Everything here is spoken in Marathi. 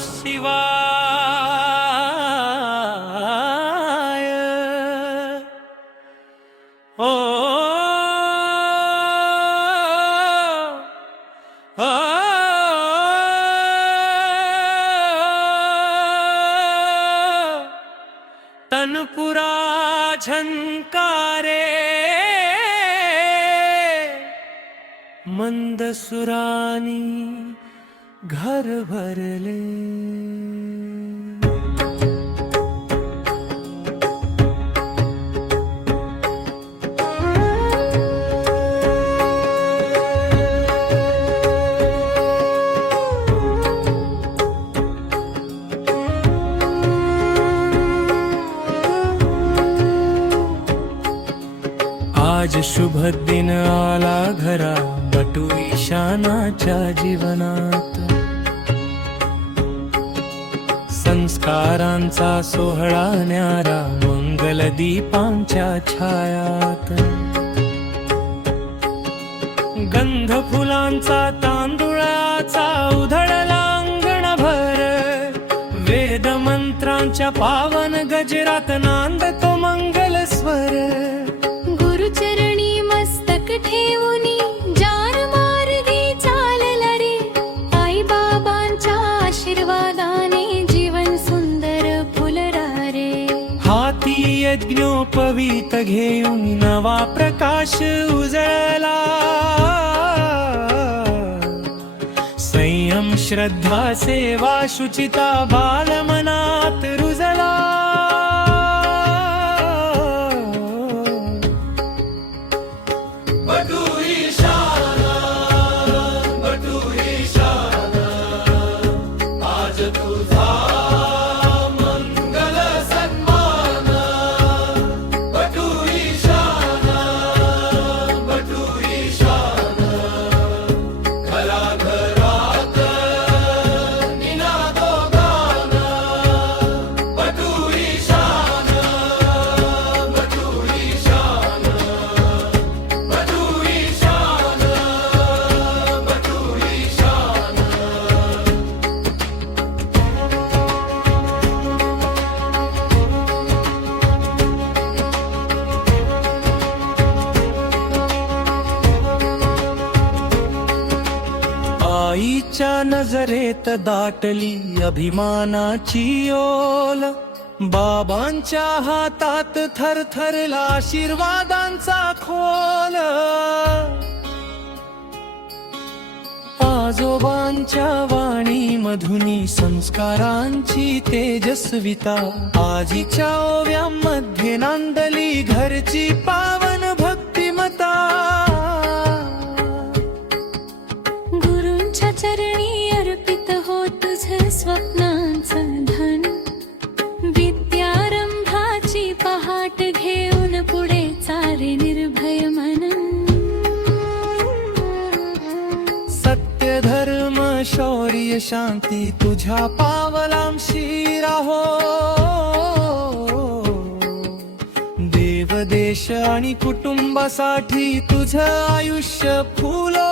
शिवाय। ओ तनपुरा झंकारे मंदसुरानी घर भरले। आज शुभ दिन आला घरा बटू ईशानाच्या जीवनात। संस्कारांचा सोहळा न्यारा मंगल दीपांच्या छायात। गंध फुलांचा तांदुळाचा उधळला अंगणभर। वेद मंत्रांच्या पावन गजरात नांदतो मंगल स्वर। गुरुचरणी मस्तक ठेवूनी जार मार्गी चालला रे। आई बाबांच्या आशीर्वादाने जीवन सुंदर फुलरा रे। हाती यज्ञोपवीत घेऊन नवा प्रकाश उजळला। संयम श्रद्धा सेवा शुचिता बालमनात रुजला। आईच्या नजरेत दाटली अभिमानाची ओल। बाबांच्या हातात थरथरला आशीर्वादांचा खोल। आजोबांच्या वाणी मधुनी संस्कारांची तेजस्विता। आजीच्या ओव्यामध्ये नांदली घरची पावन भक्तिमता। चरणी अर्पित हो तुझ स्वप्नांचं धन। विद्यारंभाची पहाट घेऊन पुढे चाले निर्भय मन। सत्य धर्म शौर्य शांती तुझ्या पावलांशी राहो। देव देश आणि कुटुंबासाठी तुझं आयुष्य फुलो।